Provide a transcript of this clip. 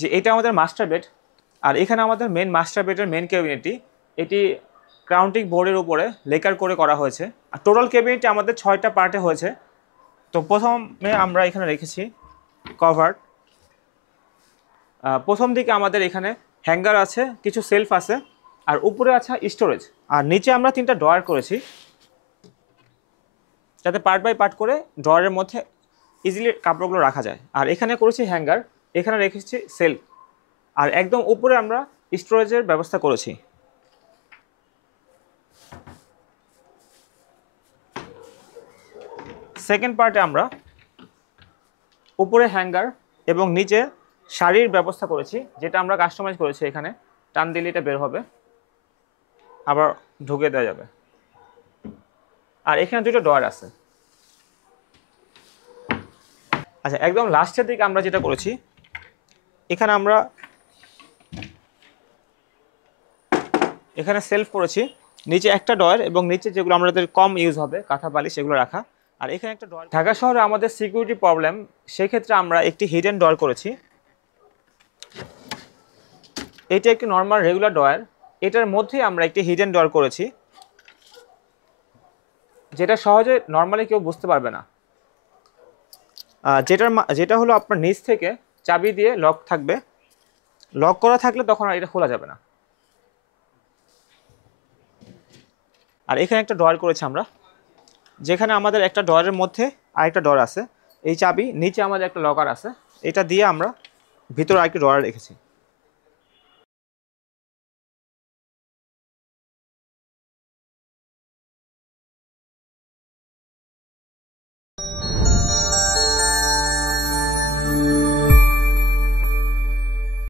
যে এটা আমাদের মাস্টার বেড, আর এখানে আমাদের মেন মাস্টার বেডের মেন ক্যাবিনেটটি এটি ক্রাউন্টিং বোর্ডের উপরে লেকার করে করা হয়েছে। আর টোটাল ক্যাবিনেটটি আমাদের 6টা পার্টে হয়েছে। তো প্রথমে আমরা এখানে রেখেছি কভার। প্রথম দিকে আমাদের এখানে হ্যাঙ্গার আছে, কিছু সেলফ আছে, আর উপরে আছে স্টোরেজ, আর নিচে আমরা 3টা ড্রয়ার করেছি যাতে পার্ট বাই পার্ট করে ড্রয়ারের মধ্যে ইজিলি কাপড়গুলো রাখা যায়। আর এখানে করেছি হ্যাঙ্গার, এখানে রেখেছি সেলফ, আর একদম উপরে আমরা স্টোরেজের ব্যবস্থা করেছি। সেকেন্ড পার্টে আমরা উপরে হ্যাঙ্গার এবং নিচে শাড়ির ব্যবস্থা করেছি, যেটা আমরা কাস্টমাইজ করেছি। এখানে টান দিলে এটা বের হবে, আবার ঢুকে দেওয়া যাবে। আর এখানে 2টা ড্রয়ার আছে। আচ্ছা, একদম লাস্টের দিকে আমরা যেটা করেছি, এখানে আমরা এখানে সেলফ করেছি, নিচে একটা ড্রয়ার এবং নিচে যেগুলো আমাদের কম ইউজ হবে কাঁথা বালিশ সেগুলো রাখা। আর এখানে একটা ড্রয়ার। ঢাকা শহরে আমাদের সিকিউরিটি প্রবলেম, সেক্ষেত্রে আমরা একটি হিডেন ড্রয়ার করেছি। এটা একটি নর্মাল রেগুলার ড্রয়ার, এটার মধ্যেই আমরা একটি হিডেন ড্রয়ার করেছি, যেটা সহজে নর্মালি কেউ বুঝতে পারবে না। যেটা হলো আপনার নিচ থেকে চাবি দিয়ে লক থাকবে, লক করা থাকলে তখন আর এটা খোলা যাবে না। আর এখানে একটা ড্রয়ার করেছি আমরা, যেখানে আমাদের একটা ড্রয়ারের মধ্যে আরেকটা ড্রয়ার আছে। এই চাবি নিচে আমাদের একটা লকার আছে, এটা দিয়ে আমরা ভিতরে আরেকটা ড্রয়ার রেখেছি।